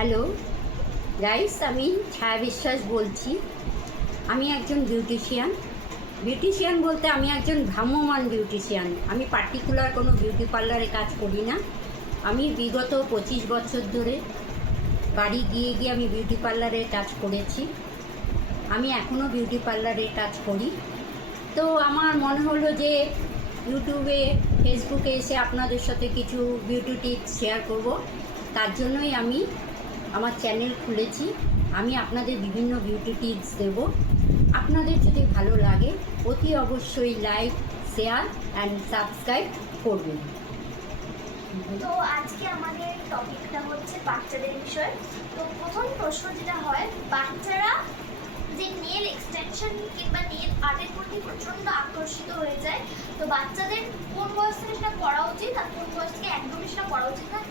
Hello guys, আমি ছায়া বিশ্বাস বলছি। আমি একজন বিউটিশিয়ান বলতে আমি একজন ভ্রাম্যমাণ বিউটিশিয়ান। আমি পার্টিকুলার কোনো বিউটি পার্লারে কাজ করি না। আমি বিগত 25 বছর ধরে বাড়ি গিয়ে গিয়ে আমি বিউটি পার্লারে কাজ করেছি। আমি এখনও বিউটি পার্লারে কাজ করি। তো আমার মনে হলো যে ইউটিউবে ফেসবুকে এসে আপনাদের সাথে কিছু বিউটি টিপস শেয়ার করব। তার জন্যই আমি আমার চ্যানেল খুলেছি। আমি আপনাদের বিভিন্ন বিউটি টিপস দেব। আপনাদের যদি ভালো লাগে অতি অবশ্যই লাইক, শেয়ার অ্যান্ড সাবস্ক্রাইব করবেন। তো আজকে আমাদের টপিকটা হচ্ছে বাচ্চাদের বিষয়। তো প্রথম প্রশ্ন যেটা হয়, বাচ্চারা যে নেল এক্সটেনশন কিংবা নেল আর্টের প্রতি প্রচণ্ড আকর্ষিত হয়ে যায়, তো বাচ্চাদের কোন বয়স থেকে সেটা করা উচিত আর কোন বয়স থেকে একদমই সেটা করা উচিত না?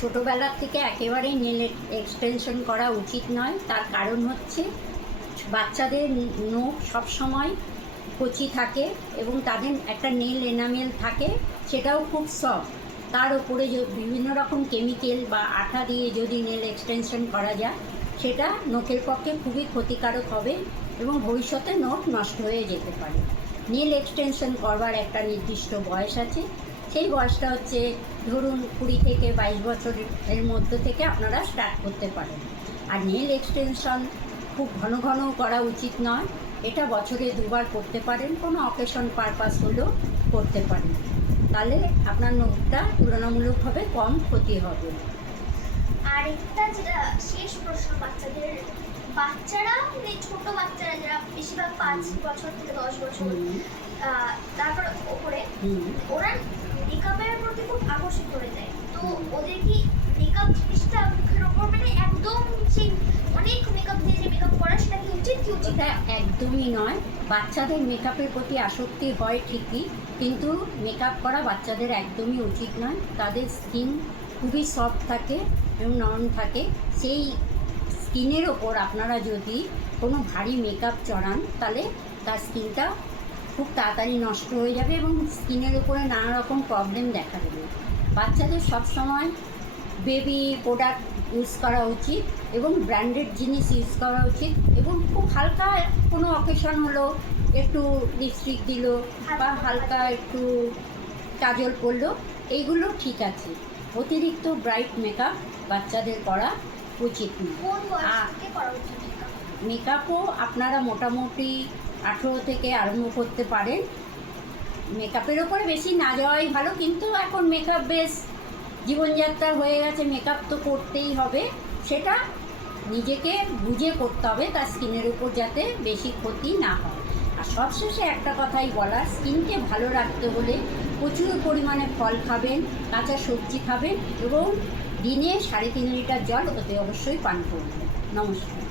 ছোটোবেলার থেকে একেবারেই নেল এক্সটেনশন করা উচিত নয়। তার কারণ হচ্ছে বাচ্চাদের নখ সবসময় কচি থাকে এবং তাদের একটা নেল এনামেল থাকে, সেটাও খুব সফট। তার উপরে বিভিন্ন রকম কেমিক্যাল বা আঠা দিয়ে যদি নেল এক্সটেনশন করা যায়, সেটা নখের পক্ষে খুবই ক্ষতিকারক হবে এবং ভবিষ্যতে নখ নষ্ট হয়ে যেতে পারে। নেল এক্সটেনশন করবার একটা নির্দিষ্ট বয়স আছে। সেই বয়সটা হচ্ছে ধরুন 20 থেকে 22 বছরের মধ্যে থেকে আপনারা স্টার্ট করতে পারেন। আর নেল এক্সটেনশন খুব ঘন ঘন করা উচিত নয়। এটা বছরে 2বার করতে পারেন, কোনো অকেশন পারপাস হলেও করতে পারেন। তাহলে আপনার নখটা তুলনামূলকভাবে কম ক্ষতি হবে। আর একটা যেটা শেষ প্রশ্ন, বাচ্চারা মানে ছোট বাচ্চারা যারা বেশিরভাগ 5 বছর থেকে 10 বছর তারপর ওপরে, ওরা মেকআপের প্রতি খুব আকর্ষিত হয়ে যায়। তো ওদের কি মেকআপ জিনিসটা মুখের ওপর মানে একদম সেই অনেক মেকআপ দিয়ে যে মেকআপ করা, সেটা কি উচিত কি উচিত এটা একদমই নয়। বাচ্চাদের মেকআপের প্রতি আসক্তি হয় ঠিকই, কিন্তু মেকআপ করা বাচ্চাদের একদমই উচিত নয়। তাদের স্কিন খুবই সফট থাকে এবং নরম থাকে। সেই স্কিনের ওপর আপনারা যদি কোনো ভারী মেকআপ চড়ান, তাহলে তার স্কিনটা খুব তাড়াতাড়ি নষ্ট হয়ে যাবে এবং স্কিনের উপরে নানা রকম প্রবলেম দেখা দেবে। বাচ্চাদের সবসময় বেবি প্রোডাক্ট ইউজ করা উচিত এবং ব্র্যান্ডেড জিনিস ইউজ করা উচিত, এবং খুব হালকা কোনো অকেশন হলো একটু লিপস্টিক দিল বা হালকা একটু কাজল পরলো, এইগুলো ঠিক আছে। অতিরিক্ত ব্রাইট মেকআপ বাচ্চাদের করা উচিত নয়। কোন বয়স থেকে করা উচিত মেকআপও আপনারা মোটামুটি 18 থেকে আরম্ভ করতে পারেন। মেকআপের ওপরে বেশি না যাওয়াই ভালো, কিন্তু এখন মেকআপ বেশ জীবনযাত্রা হয়ে গেছে, মেকআপ তো করতেই হবে। সেটা নিজেকে বুঝে করতে হবে, তার স্কিনের উপর যাতে বেশি ক্ষতি না হয়। আর সবশেষে একটা কথাই বলার, স্কিনকে ভালো রাখতে হলে প্রচুর পরিমাণে ফল খাবেন, কাঁচা সবজি খাবেন এবং দিনে 3.5 লিটার জল অতি অবশ্যই পান করবেন। নমস্কার।